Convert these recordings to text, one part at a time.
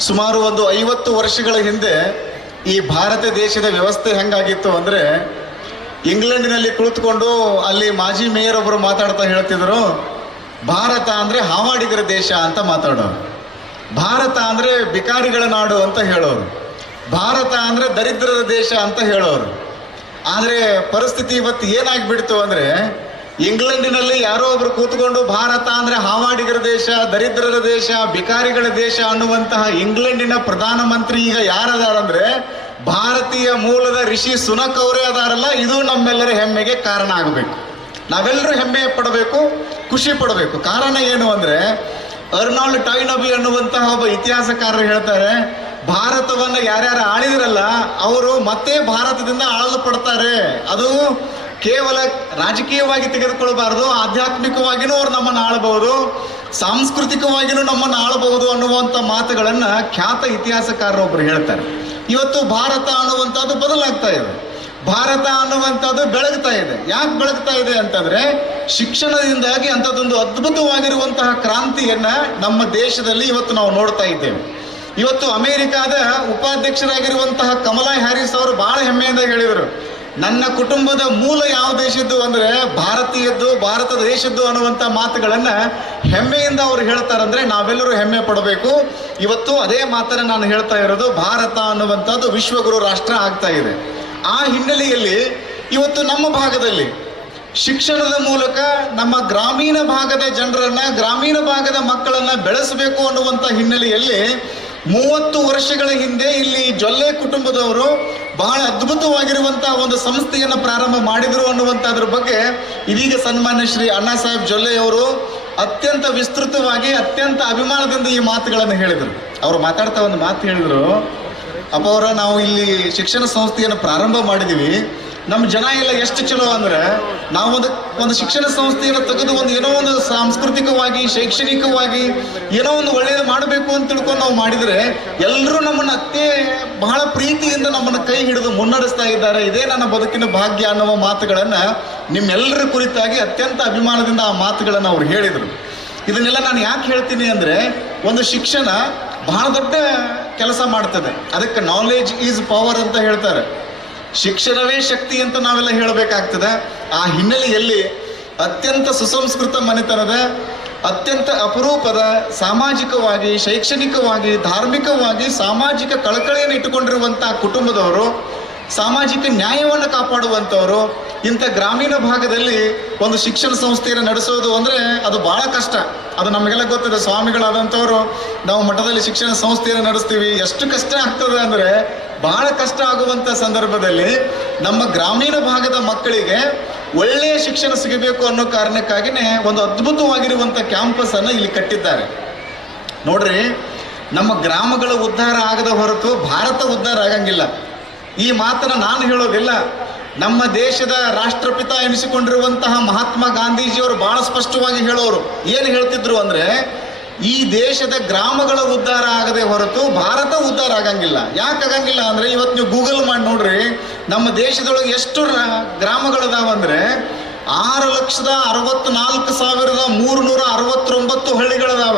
ಸುಮಾರು ಒಂದು ಐವತ್ತು ವರ್ಷಗಳ ಹಿಂದೆ ಈ ಭಾರತ ದೇಶದ ವ್ಯವಸ್ಥೆ ಹೆಂಗಾಗಿತ್ತು ಅಂದರೆ ಇಂಗ್ಲೆಂಡಿನಲ್ಲಿ ಕುಳಿತುಕೊಂಡು ಅಲ್ಲಿ ಮಾಜಿ ಮೇಯರ್ ಒಬ್ಬರು ಮಾತಾಡ್ತಾ ಹೇಳ್ತಿದ್ರು, ಭಾರತ ಅಂದರೆ ಹಾವಾಡಿಗರ ದೇಶ ಅಂತ ಮಾತಾಡೋರು. ಭಾರತ ಅಂದರೆ ಬಿಕಾರಿಗಳ ನಾಡು ಅಂತ ಹೇಳೋರು. ಭಾರತ ಅಂದರೆ ದರಿದ್ರರ ದೇಶ ಅಂತ ಹೇಳೋರು. ಆದರೆ ಪರಿಸ್ಥಿತಿ ಇವತ್ತು ಏನಾಗ್ಬಿಡ್ತು ಅಂದರೆ ಇಂಗ್ಲೆಂಡಿನಲ್ಲಿ ಯಾರೋ ಒಬ್ರು ಕೂತ್ಕೊಂಡು ಭಾರತ ಅಂದರೆ ಹಾವಾಡಿಗರ ದೇಶ, ದರಿದ್ರರ ದೇಶ ಬಿಕಾರಿಗಳ ದೇಶ ಅನ್ನುವಂತಹ ಇಂಗ್ಲೆಂಡಿನ ಪ್ರಧಾನಮಂತ್ರಿ ಈಗ ಯಾರದಾರಂದ್ರೆ ಭಾರತೀಯ ಮೂಲದ ರಿಷಿ ಸುನಕ್ ಅವರೇ ಅದಾರಲ್ಲ, ಇದು ನಮ್ಮೆಲ್ಲರ ಹೆಮ್ಮೆಗೆ ಕಾರಣ ಆಗಬೇಕು. ನಾವೆಲ್ಲರೂ ಹೆಮ್ಮೆ ಪಡಬೇಕು, ಖುಷಿ ಪಡಬೇಕು. ಕಾರಣ ಏನು ಅಂದ್ರೆ, ಅರ್ನಾಲ್ಡ್ ಟೈನಬಿ ಅನ್ನುವಂತಹ ಒಬ್ಬ ಇತಿಹಾಸಕಾರರು ಹೇಳ್ತಾರೆ, ಭಾರತವನ್ನು ಯಾರ್ಯಾರು ಆಳಿದ್ರಲ್ಲ, ಅವರು ಮತ್ತೆ ಭಾರತದಿಂದ ಆಳಲ್ಪಡ್ತಾರೆ. ಅದು ಕೇವಲ ರಾಜಕೀಯವಾಗಿ ತೆಗೆದುಕೊಳ್ಳಬಾರದು, ಆಧ್ಯಾತ್ಮಿಕವಾಗಿನೂ ಅವ್ರು ನಮ್ಮನ್ನು ಆಳಬಹುದು, ಸಾಂಸ್ಕೃತಿಕವಾಗಿನೂ ನಮ್ಮನ್ನು ಆಳಬಹುದು ಅನ್ನುವಂಥ ಮಾತುಗಳನ್ನು ಖ್ಯಾತ ಇತಿಹಾಸಕಾರರೊಬ್ಬರು ಹೇಳ್ತಾರೆ. ಇವತ್ತು ಭಾರತ ಅನ್ನುವಂಥದ್ದು ಬದಲಾಗ್ತಾ ಇದೆ. ಭಾರತ ಅನ್ನುವಂಥದ್ದು ಬೆಳಗ್ತಾ ಇದೆ. ಯಾಕೆ ಬೆಳಗ್ತಾ ಇದೆ ಅಂತಂದ್ರೆ ಶಿಕ್ಷಣದಿಂದಾಗಿ ಅಂಥದ್ದೊಂದು ಅದ್ಭುತವಾಗಿರುವಂತಹ ಕ್ರಾಂತಿಯನ್ನ ನಮ್ಮ ದೇಶದಲ್ಲಿ ಇವತ್ತು ನಾವು ನೋಡ್ತಾ ಇದ್ದೇವೆ. ಇವತ್ತು ಅಮೆರಿಕಾದ ಉಪಾಧ್ಯಕ್ಷರಾಗಿರುವಂತಹ ಕಮಲಾ ಹ್ಯಾರಿಸ್ ಅವರು ಬಹಳ ಹೆಮ್ಮೆಯಿಂದ ಹೇಳಿದರು ನನ್ನ ಕುಟುಂಬದ ಮೂಲ ಯಾವ ದೇಶದ್ದು ಅಂದ್ರೆ ಭಾರತೀಯದ್ದು ಭಾರತ ದೇಶದ್ದು ಅನ್ನುವಂಥ ಮಾತುಗಳನ್ನ ಹೆಮ್ಮೆಯಿಂದ ಅವ್ರು ಹೇಳ್ತಾರಂದ್ರೆ ನಾವೆಲ್ಲರೂ ಹೆಮ್ಮೆ ಪಡಬೇಕು. ಇವತ್ತು ಅದೇ ಮಾತನ್ನ ನಾನು ಹೇಳ್ತಾ ಇರೋದು, ಭಾರತ ಅನ್ನುವಂಥದ್ದು ವಿಶ್ವಗುರು ರಾಷ್ಟ್ರ ಆಗ್ತಾ ಇದೆ. ಆ ಹಿನ್ನೆಲೆಯಲ್ಲಿ ಇವತ್ತು ನಮ್ಮ ಭಾಗದಲ್ಲಿ ಶಿಕ್ಷಣದ ಮೂಲಕ ನಮ್ಮ ಗ್ರಾಮೀಣ ಭಾಗದ ಜನರನ್ನ, ಗ್ರಾಮೀಣ ಭಾಗದ ಮಕ್ಕಳನ್ನ ಬೆಳೆಸಬೇಕು ಅನ್ನುವಂಥ ಹಿನ್ನೆಲೆಯಲ್ಲಿ ಮೂವತ್ತು ವರ್ಷಗಳ ಹಿಂದೆ ಇಲ್ಲಿ ಜೊಲ್ಲೆ ಕುಟುಂಬದವರು ಬಹಳ ಅದ್ಭುತವಾಗಿರುವಂತಹ ಒಂದು ಸಂಸ್ಥೆಯನ್ನು ಪ್ರಾರಂಭ ಮಾಡಿದರು ಅನ್ನುವಂಥದ್ರ ಬಗ್ಗೆ ಇದೀಗ ಸನ್ಮಾನ್ಯ ಶ್ರೀ ಅಣ್ಣಾ ಸಾಹೇಬ್ ಜೊಲ್ಲೆ ಅವರು ಅತ್ಯಂತ ವಿಸ್ತೃತವಾಗಿ, ಅತ್ಯಂತ ಅಭಿಮಾನದಿಂದ ಈ ಮಾತುಗಳನ್ನು ಹೇಳಿದರು. ಅವರು ಮಾತಾಡ್ತಾ ಒಂದು ಮಾತು ಹೇಳಿದರು, ಅಪ್ಪ ಅವರ, ನಾವು ಇಲ್ಲಿ ಶಿಕ್ಷಣ ಸಂಸ್ಥೆಯನ್ನು ಪ್ರಾರಂಭ ಮಾಡಿದ್ದೀವಿ ನಮ್ಮ ಜನ ಎಲ್ಲ ಎಷ್ಟು ಚಲೋ ಅಂದ್ರೆ ನಾವು ಒಂದು ಒಂದು ಶಿಕ್ಷಣ ಸಂಸ್ಥೆಯನ್ನು ತೆಗೆದು ಒಂದು ಏನೋ ಒಂದು ಸಾಂಸ್ಕೃತಿಕವಾಗಿ, ಶೈಕ್ಷಣಿಕವಾಗಿ ಏನೋ ಒಂದು ಒಳ್ಳೆಯದು ಮಾಡಬೇಕು ಅಂತ ತಿಳ್ಕೊಂಡು ನಾವು ಮಾಡಿದರೆ ಎಲ್ಲರೂ ನಮ್ಮನ್ನು ಅತ್ತೇ ಬಹಳ ಪ್ರೀತಿಯಿಂದ ನಮ್ಮನ್ನು ಕೈ ಹಿಡಿದು ಮುನ್ನಡೆಸ್ತಾ ಇದ್ದಾರೆ. ಇದೇ ನನ್ನ ಬದುಕಿನ ಭಾಗ್ಯ ಅನ್ನುವ ಮಾತುಗಳನ್ನು ನಿಮ್ಮೆಲ್ಲರ ಕುರಿತಾಗಿ ಅತ್ಯಂತ ಅಭಿಮಾನದಿಂದ ಆ ಮಾತುಗಳನ್ನು ಅವ್ರು ಹೇಳಿದರು. ಇದನ್ನೆಲ್ಲ ನಾನು ಯಾಕೆ ಹೇಳ್ತೀನಿ ಅಂದರೆ ಒಂದು ಶಿಕ್ಷಣ ಬಹಳ ದೊಡ್ಡ ಕೆಲಸ ಮಾಡ್ತದೆ. ಅದಕ್ಕೆ ನಾಲೆಜ್ ಈಸ್ ಪವರ್ ಅಂತ ಹೇಳ್ತಾರೆ. ಶಿಕ್ಷಣವೇ ಶಕ್ತಿ ಅಂತ ನಾವೆಲ್ಲ ಹೇಳಬೇಕಾಗ್ತದೆ. ಆ ಹಿನ್ನೆಲೆಯಲ್ಲಿ ಅತ್ಯಂತ ಸುಸಂಸ್ಕೃತ ಮನೆತನದ, ಅತ್ಯಂತ ಅಪರೂಪದ, ಸಾಮಾಜಿಕವಾಗಿ, ಶೈಕ್ಷಣಿಕವಾಗಿ, ಧಾರ್ಮಿಕವಾಗಿ ಸಾಮಾಜಿಕ ಕಳಕಳಿಯನ್ನು ಇಟ್ಟುಕೊಂಡಿರುವಂತಹ ಕುಟುಂಬದವರು, ಸಾಮಾಜಿಕ ನ್ಯಾಯವನ್ನು ಕಾಪಾಡುವಂಥವರು, ಇಂಥ ಗ್ರಾಮೀಣ ಭಾಗದಲ್ಲಿ ಒಂದು ಶಿಕ್ಷಣ ಸಂಸ್ಥೆಯನ್ನು ನಡೆಸೋದು ಅಂದರೆ ಅದು ಬಹಳ ಕಷ್ಟ. ಅದು ನಮಗೆಲ್ಲ ಗೊತ್ತಿದೆ, ಸ್ವಾಮಿಗಳಾದಂಥವರು, ನಾವು ಮಠದಲ್ಲಿ ಶಿಕ್ಷಣ ಸಂಸ್ಥೆಯನ್ನು ನಡೆಸ್ತೀವಿ, ಎಷ್ಟು ಕಷ್ಟ ಆಗ್ತದೆ ಅಂದರೆ ಬಹಳ ಕಷ್ಟ ಆಗುವಂಥ ಸಂದರ್ಭದಲ್ಲಿ ನಮ್ಮ ಗ್ರಾಮೀಣ ಭಾಗದ ಮಕ್ಕಳಿಗೆ ಒಳ್ಳೆಯ ಶಿಕ್ಷಣ ಸಿಗಬೇಕು ಅನ್ನೋ ಕಾರಣಕ್ಕಾಗಿಯೇ ಒಂದು ಅದ್ಭುತವಾಗಿರುವಂಥ ಕ್ಯಾಂಪಸನ್ನು ಇಲ್ಲಿ ಕಟ್ಟಿದ್ದಾರೆ. ನೋಡ್ರಿ, ನಮ್ಮ ಗ್ರಾಮಗಳ ಉದ್ಧಾರ ಆಗದ ಹೊರತು ಭಾರತ ಉದ್ಧಾರ ಆಗಂಗಿಲ್ಲ. ಈ ಮಾತನ್ನ ನಾನು ಹೇಳೋದಿಲ್ಲ. ನಮ್ಮ ದೇಶದ ರಾಷ್ಟ್ರಪಿತ ಎನಿಸಿಕೊಂಡಿರುವಂತಹ ಮಹಾತ್ಮ ಗಾಂಧೀಜಿಯವರು ಬಹಳ ಸ್ಪಷ್ಟವಾಗಿ ಹೇಳೋರು. ಏನು ಹೇಳ್ತಿದ್ರು ಅಂದ್ರೆ ಈ ದೇಶದ ಗ್ರಾಮಗಳ ಉದ್ಧಾರ ಆಗದೆ ಹೊರತು ಭಾರತ ಉದ್ಧಾರ ಆಗಂಗಿಲ್ಲ. ಯಾಕೆ ಆಗಂಗಿಲ್ಲ ಅಂದ್ರೆ ಇವತ್ತು ನೀವು ಗೂಗಲ್ ಮಾಡಿ ನೋಡ್ರಿ, ನಮ್ಮ ದೇಶದೊಳಗೆ ಎಷ್ಟು ಗ್ರಾಮಗಳದಾವ ಅಂದರೆ ಆರು ಲಕ್ಷದ ಅರವತ್ನಾಲ್ಕು ಸಾವಿರದ ಮೂರುನೂರ ಅರವತ್ತೊಂಬತ್ತು ಹಳ್ಳಿಗಳದಾವ.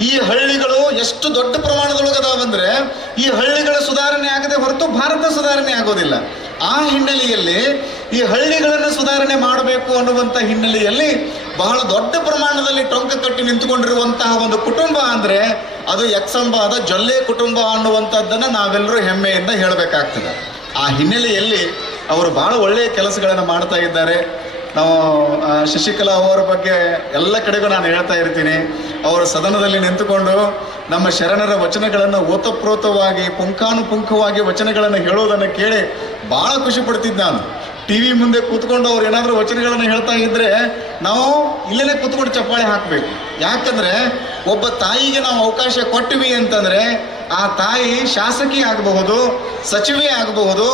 ಈ ಹಳ್ಳಿಗಳು ಎಷ್ಟು ದೊಡ್ಡ ಪ್ರಮಾಣದೊಳಗೆ ಅದಾವಂದ್ರೆ ಈ ಹಳ್ಳಿಗಳ ಸುಧಾರಣೆ ಆಗದೆ ಹೊರತು ಭಾರತ ಸುಧಾರಣೆ ಆಗೋದಿಲ್ಲ. ಆ ಹಿನ್ನೆಲೆಯಲ್ಲಿ ಈ ಹಳ್ಳಿಗಳನ್ನು ಸುಧಾರಣೆ ಮಾಡಬೇಕು ಅನ್ನುವಂಥ ಹಿನ್ನೆಲೆಯಲ್ಲಿ ಬಹಳ ದೊಡ್ಡ ಪ್ರಮಾಣದಲ್ಲಿ ಟೊಂಕ ಕಟ್ಟಿ ನಿಂತುಕೊಂಡಿರುವಂತಹ ಒಂದು ಕುಟುಂಬ ಅಂದ್ರೆ ಅದು ಯಕ್ಷಂಬಾದ ಜೊಲ್ಲೆ ಕುಟುಂಬ ಅನ್ನುವಂಥದ್ದನ್ನು ನಾವೆಲ್ಲರೂ ಹೆಮ್ಮೆಯಿಂದ ಹೇಳಬೇಕಾಗ್ತದೆ. ಆ ಹಿನ್ನೆಲೆಯಲ್ಲಿ ಅವರು ಬಹಳ ಒಳ್ಳೆಯ ಕೆಲಸಗಳನ್ನು ಮಾಡ್ತಾ ಇದ್ದಾರೆ. ನಾವು ಶಶಿಕಲಾ ಅವರ ಬಗ್ಗೆ ಎಲ್ಲ ಕಡೆಗೂ ನಾನು ಹೇಳ್ತಾ ಇರ್ತೀನಿ. ಅವರು ಸದನದಲ್ಲಿ ನಿಂತುಕೊಂಡು ನಮ್ಮ ಶರಣರ ವಚನಗಳನ್ನು ಓತಪ್ರೋತವಾಗಿ, ಪುಂಖಾನುಪುಂಖವಾಗಿ ವಚನಗಳನ್ನು ಹೇಳೋದನ್ನು ಕೇಳಿ ಭಾಳ ಖುಷಿ ಪಡ್ತಿದ್ದೆ ನಾನು. ಟಿ ವಿ ಮುಂದೆ ಕೂತ್ಕೊಂಡು ಅವ್ರು ಏನಾದರೂ ವಚನಗಳನ್ನು ಹೇಳ್ತಾ ಇದ್ರೆ ನಾವು ಇಲ್ಲೇ ಕೂತ್ಕೊಂಡು ಚಪ್ಪಾಳೆ ಹಾಕಬೇಕು. ಯಾಕಂದ್ರೆ ಒಬ್ಬ ತಾಯಿಗೆ ನಾವು ಅವಕಾಶ ಕೊಟ್ಟಿವಿ ಅಂತಂದ್ರೆ ಆ ತಾಯಿ ಶಾಸಕಿ ಆಗಬಹುದು, ಸಚಿವೆ ಆಗಬಹುದು,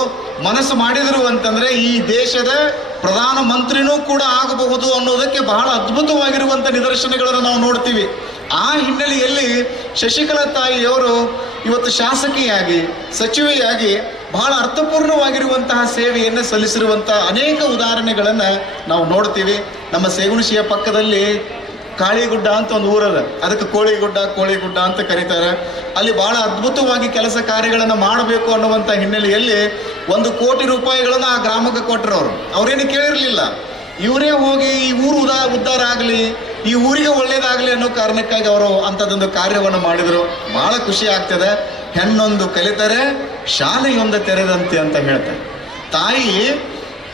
ಮನಸ್ಸು ಮಾಡಿದರು ಅಂತಂದ್ರೆ ಈ ದೇಶದ ಪ್ರಧಾನ ಮಂತ್ರಿನೂ ಕೂಡ ಆಗಬಹುದು ಅನ್ನೋದಕ್ಕೆ ಬಹಳ ಅದ್ಭುತವಾಗಿರುವಂಥ ನಿದರ್ಶನಗಳನ್ನು ನಾವು ನೋಡ್ತೀವಿ. ಆ ಹಿನ್ನೆಲೆಯಲ್ಲಿ ಶಶಿಕಲಾ ತಾಯಿಯವರು ಇವತ್ತು ಶಾಸಕಿಯಾಗಿ, ಸಚಿವೆಯಾಗಿ ಬಹಳ ಅರ್ಥಪೂರ್ಣವಾಗಿರುವಂತಹ ಸೇವೆಯನ್ನು ಸಲ್ಲಿಸಿರುವಂತಹ ಅನೇಕ ಉದಾಹರಣೆಗಳನ್ನು ನಾವು ನೋಡ್ತೀವಿ. ನಮ್ಮ ಸೇಗುಣಶಿಯ ಪಕ್ಕದಲ್ಲಿ ಕಾಳಿಗುಡ್ಡ ಅಂತ ಒಂದು ಊರದ. ಅದಕ್ಕೆ ಕೋಳಿಗುಡ್ಡ ಕೋಳಿಗುಡ್ಡ ಅಂತ ಕರೀತಾರೆ. ಅಲ್ಲಿ ಬಹಳ ಅದ್ಭುತವಾಗಿ ಕೆಲಸ ಕಾರ್ಯಗಳನ್ನು ಮಾಡಬೇಕು ಅನ್ನುವಂಥ ಹಿನ್ನೆಲೆಯಲ್ಲಿ ಒಂದು ಕೋಟಿ ರೂಪಾಯಿಗಳನ್ನು ಆ ಗ್ರಾಮಕ್ಕೆ ಕೊಟ್ಟರು ಅವರು. ಅವರೇನು ಕೇಳಿರಲಿಲ್ಲ. ಇವರೇ ಹೋಗಿ ಈ ಊರು ಉದಾ ಉದ್ಧಾರ ಆಗಲಿ, ಈ ಊರಿಗೆ ಒಳ್ಳೇದಾಗಲಿ ಅನ್ನೋ ಕಾರಣಕ್ಕಾಗಿ ಅವರು ಅಂಥದ್ದೊಂದು ಕಾರ್ಯವನ್ನು ಮಾಡಿದರು. ಬಹಳ ಖುಷಿ ಆಗ್ತದೆ. ಹೆಣ್ಣೊಂದು ಕಲಿತರೆ, ಶಾಲೆಯೊಂದು ತೆರೆದಂತೆ ಅಂತ ಹೇಳ್ತಾರೆ. ತಾಯಿ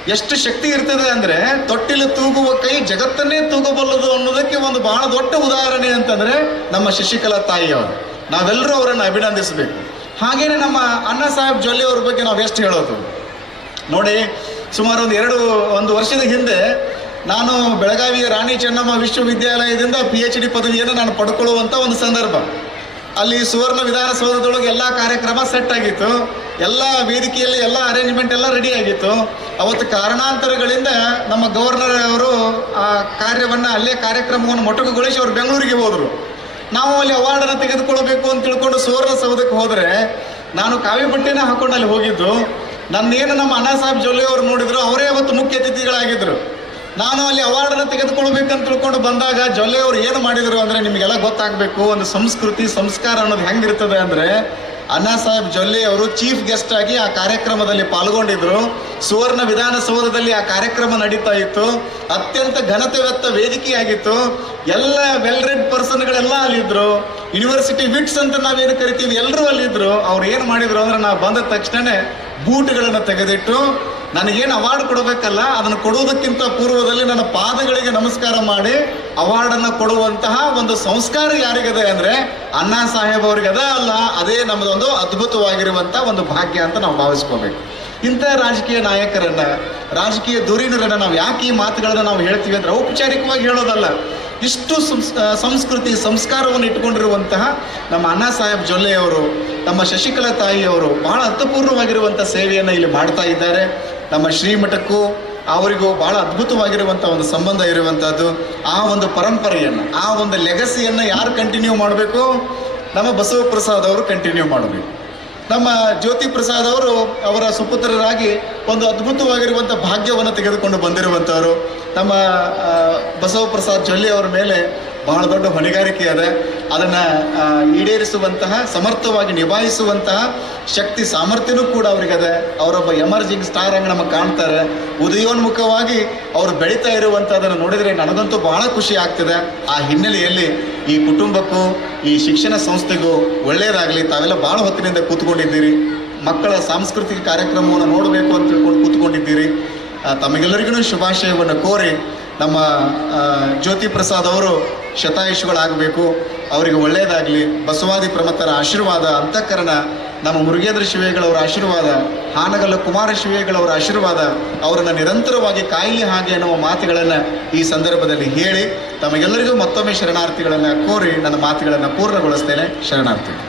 ಎಷ್ಟು ಶಕ್ತಿ ಇರ್ತದೆ ಅಂದ್ರೆ ತೊಟ್ಟಿಲು ತೂಗುವ ಕೈ ಜಗತ್ತನ್ನೇ ತೂಗಬಲ್ಲದು ಅನ್ನೋದಕ್ಕೆ ಒಂದು ಬಹಳ ದೊಡ್ಡ ಉದಾಹರಣೆ ಅಂತಂದ್ರೆ ನಮ್ಮ ಶಶಿಕಲಾ ತಾಯಿಯವರು. ನಾವೆಲ್ಲರೂ ಅವರನ್ನು ಅಭಿನಂದಿಸಬೇಕು. ಹಾಗೇನೆ ನಮ್ಮ ಅಣ್ಣ ಸಾಹೇಬ್ ಜೊಲ್ಲೆ ಅವ್ರ ಬಗ್ಗೆ ನಾವು ಎಷ್ಟು ಹೇಳೋದು? ನೋಡಿ, ಸುಮಾರು ಒಂದು ಎರಡು, ಒಂದು ವರ್ಷದ ಹಿಂದೆ ನಾನು ಬೆಳಗಾವಿಯ ರಾಣಿ ಚೆನ್ನಮ್ಮ ವಿಶ್ವವಿದ್ಯಾಲಯದಿಂದ ಪಿ ಎಚ್ ಡಿ ಪದವಿಯನ್ನು ನಾನು ಪಡ್ಕೊಳ್ಳುವಂಥ ಒಂದು ಸಂದರ್ಭ. ಅಲ್ಲಿ ಸುವರ್ಣ ವಿಧಾನಸೌಧದೊಳಗೆ ಎಲ್ಲ ಕಾರ್ಯಕ್ರಮ ಸೆಟ್ ಆಗಿತ್ತು. ಎಲ್ಲ ವೇದಿಕೆಯಲ್ಲಿ ಎಲ್ಲ ಅರೇಂಜ್ಮೆಂಟ್ ಎಲ್ಲ ರೆಡಿ ಆಗಿತ್ತು. ಅವತ್ತು ಕಾರಣಾಂತರಗಳಿಂದ ನಮ್ಮ ಗವರ್ನರ್ ಅವರು ಆ ಕಾರ್ಯವನ್ನು ಅಲ್ಲೇ ಕಾರ್ಯಕ್ರಮವನ್ನು ಮೊಟಕುಗೊಳಿಸಿ ಅವರು ಬೆಂಗಳೂರಿಗೆ ಹೋದರು. ನಾವು ಅಲ್ಲಿ ಅವಾರ್ಡನ್ನು ತೆಗೆದುಕೊಳ್ಬೇಕು ಅಂತ ತಿಳ್ಕೊಂಡು ಸುವರ್ಣ ಸೌಧಕ್ಕೆ ಹೋದರೆ ನಾನು ಕಾವಿ ಬಟ್ಟೆನ ಹಾಕೊಂಡು ಅಲ್ಲಿ ಹೋಗಿದ್ದು. ನನ್ನೇನು ನಮ್ಮ ಅಣ್ಣಾ ಸಾಹೇಬ್ ಜೊಲ್ಲೆ ಅವರು ನೋಡಿದ್ರು, ಅವರೇ ಅವತ್ತು ಮುಖ್ಯ ಅತಿಥಿಗಳಾಗಿದ್ದರು ನಾನು ಅಲ್ಲಿ ಅವಾರ್ಡನ್ನು ತೆಗೆದುಕೊಳ್ಬೇಕಂತ ತಿಳ್ಕೊಂಡು ಬಂದಾಗ ಜೊಲ್ಲೆ ಅವರು ಏನು ಮಾಡಿದರು ಅಂದರೆ ನಿಮಗೆಲ್ಲ ಗೊತ್ತಾಗಬೇಕು, ಒಂದು ಸಂಸ್ಕೃತಿ, ಸಂಸ್ಕಾರ ಅನ್ನೋದು ಹೆಂಗಿರ್ತದೆ ಅಂದರೆ ಅಣ್ಣಾ ಸಾಹೇಬ್ ಜೊಲ್ಲೆ ಅವರು ಚೀಫ್ ಗೆಸ್ಟ್ ಆಗಿ ಆ ಕಾರ್ಯಕ್ರಮದಲ್ಲಿ ಪಾಲ್ಗೊಂಡಿದ್ರು. ಸುವರ್ಣ ವಿಧಾನಸೌಧದಲ್ಲಿ ಆ ಕಾರ್ಯಕ್ರಮ ನಡೀತಾ ಇತ್ತು. ಅತ್ಯಂತ ಘನತೆವೆತ್ತ ವೇದಿಕೆಯಾಗಿತ್ತು. ಎಲ್ಲ ವೆಲ್ ರೆಡ್ ಪರ್ಸನ್ಗಳೆಲ್ಲ ಅಲ್ಲಿದ್ರು. ಯೂನಿವರ್ಸಿಟಿ ವಿಟ್ಸ್ ಅಂತ ನಾವೇನು ಕರಿತೀವಿ? ಎಲ್ಲರೂ ಅಲ್ಲಿದ್ರು. ಅವ್ರು ಏನು ಮಾಡಿದ್ರು ಅಂದ್ರೆ ನಾವು ಬಂದ ತಕ್ಷಣನೇ ಬೂಟ್ಗಳನ್ನು ತೆಗೆದಿಟ್ಟು ನನಗೇನು ಅವಾರ್ಡ್ ಕೊಡಬೇಕಲ್ಲ, ಅದನ್ನು ಕೊಡುವುದಕ್ಕಿಂತ ಪೂರ್ವದಲ್ಲಿ ನನ್ನ ಪಾದಗಳಿಗೆ ನಮಸ್ಕಾರ ಮಾಡಿ ಅವಾರ್ಡನ್ನು ಕೊಡುವಂತಹ ಒಂದು ಸಂಸ್ಕಾರ ಯಾರಿಗದೆ ಅಂದರೆ ಅಣ್ಣಾ ಸಾಹೇಬ್ ಅವ್ರಿಗದ ಅಲ್ಲ, ಅದೇ ನಮ್ಮದೊಂದು ಅದ್ಭುತವಾಗಿರುವಂಥ ಒಂದು ಭಾಗ್ಯ ಅಂತ ನಾವು ಭಾವಿಸ್ಕೋಬೇಕು. ಇಂಥ ರಾಜಕೀಯ ನಾಯಕರನ್ನ, ರಾಜಕೀಯ ಧುರೀಣರನ್ನು ನಾವು ಯಾಕೆ ಈ ಮಾತುಗಳನ್ನು ನಾವು ಹೇಳ್ತೀವಿ ಅಂದ್ರೆ ಔಪಚಾರಿಕವಾಗಿ ಹೇಳೋದಲ್ಲ. ಇಷ್ಟು ಸಂಸ್- ಸಂಸ್ಕೃತಿ, ಸಂಸ್ಕಾರವನ್ನು ಇಟ್ಕೊಂಡಿರುವಂತಹ ನಮ್ಮ ಅಣ್ಣಾ ಸಾಹೇಬ್ ಜೊಲ್ಲೆಯವರು ನಮ್ಮ ಶಶಿಕಲಾ ತಾಯಿಯವರು ಬಹಳ ಅರ್ಥಪೂರ್ಣವಾಗಿರುವಂಥ ಸೇವೆಯನ್ನು ಇಲ್ಲಿ ಮಾಡ್ತಾ ಇದ್ದಾರೆ. ನಮ್ಮ ಶ್ರೀಮಠಕ್ಕೂ ಅವರಿಗೂ ಬಹಳ ಅದ್ಭುತವಾಗಿರುವಂಥ ಒಂದು ಸಂಬಂಧ ಇರುವಂಥದ್ದು. ಆ ಒಂದು ಪರಂಪರೆಯನ್ನು, ಆ ಒಂದು ಲೆಗಸಿಯನ್ನು ಯಾರು ಕಂಟಿನ್ಯೂ ಮಾಡಬೇಕು? ನಮ್ಮ ಬಸವ ಪ್ರಸಾದ್ ಅವರು ಕಂಟಿನ್ಯೂ ಮಾಡಬೇಕು. ನಮ್ಮ ಜ್ಯೋತಿ ಪ್ರಸಾದ್ ಅವರು ಅವರ ಸುಪುತ್ರರಾಗಿ ಒಂದು ಅದ್ಭುತವಾಗಿರುವಂಥ ಭಾಗ್ಯವನ್ನು ತೆಗೆದುಕೊಂಡು ಬಂದಿರುವಂಥವರು. ನಮ್ಮ ಬಸವ ಪ್ರಸಾದ್ ಜೊಲ್ಲಿ ಅವರ ಮೇಲೆ ಬಹಳ ದೊಡ್ಡ ಹೊಣೆಗಾರಿಕೆ ಇದೆ. ಅದನ್ನು ಈಡೇರಿಸುವಂತಹ, ಸಮರ್ಥವಾಗಿ ನಿಭಾಯಿಸುವಂತಹ ಶಕ್ತಿ ಸಾಮರ್ಥ್ಯನೂ ಕೂಡ ಅವರಿಗದೆ. ಅವರೊಬ್ಬ ಎಮರ್ಜಿಂಗ್ ಸ್ಟಾರ್ ಆಗಿ ನಮಗೆ ಕಾಣ್ತಾರೆ. ಉದಯೋನ್ಮುಖವಾಗಿ ಅವರು ಬೆಳೀತಾ ಇರುವಂಥದ್ದನ್ನು ನೋಡಿದರೆ ನನಗಂತೂ ಬಹಳ ಖುಷಿ ಆಗ್ತಿದೆ. ಆ ಹಿನ್ನೆಲೆಯಲ್ಲಿ ಈ ಕುಟುಂಬಕ್ಕೂ, ಈ ಶಿಕ್ಷಣ ಸಂಸ್ಥೆಗೂ ಒಳ್ಳೆಯದಾಗಲಿ ತಾವೆಲ್ಲ ಭಾಳ ಹೊತ್ತಿನಿಂದ ಕೂತ್ಕೊಂಡಿದ್ದೀರಿ. ಮಕ್ಕಳ ಸಾಂಸ್ಕೃತಿಕ ಕಾರ್ಯಕ್ರಮವನ್ನು ನೋಡಬೇಕು ಅಂತ ತಿಳ್ಕೊಂಡು ಕೂತ್ಕೊಂಡಿದ್ದೀರಿ. ತಮಗೆಲ್ಲರಿಗೂ ಶುಭಾಶಯವನ್ನು ಕೋರಿ ನಮ್ಮ ಜ್ಯೋತಿ ಪ್ರಸಾದ್ ಅವರು ಶತಾಯುಷುಗಳಾಗಬೇಕು. ಅವರಿಗೆ ಒಳ್ಳೆಯದಾಗಲಿ. ಬಸವಾದಿ ಪ್ರಮಥರ ಆಶೀರ್ವಾದ, ಅಂತಃಕರಣ, ನಮ್ಮ ಮುರುಗೇಂದ್ರ ಶಿವೇಗಳವರ ಆಶೀರ್ವಾದ, ಹಾನಗಲ್ಲ ಕುಮಾರ ಶಿವೇಗಳವರ ಆಶೀರ್ವಾದ, ಅವರನ್ನು ನಿರಂತರವಾಗಿ ಕಾಯಿಲಿ ಹಾಗೆ ಅನ್ನುವ ಮಾತುಗಳನ್ನು ಈ ಸಂದರ್ಭದಲ್ಲಿ ಹೇಳಿ, ತಮಗೆಲ್ಲರಿಗೂ ಮತ್ತೊಮ್ಮೆ ಶರಣಾರ್ಥಿಗಳನ್ನು ಕೋರಿ ನನ್ನ ಮಾತುಗಳನ್ನು ಪೂರ್ಣಗೊಳಿಸ್ತೇನೆ. ಶರಣಾರ್ಥಿ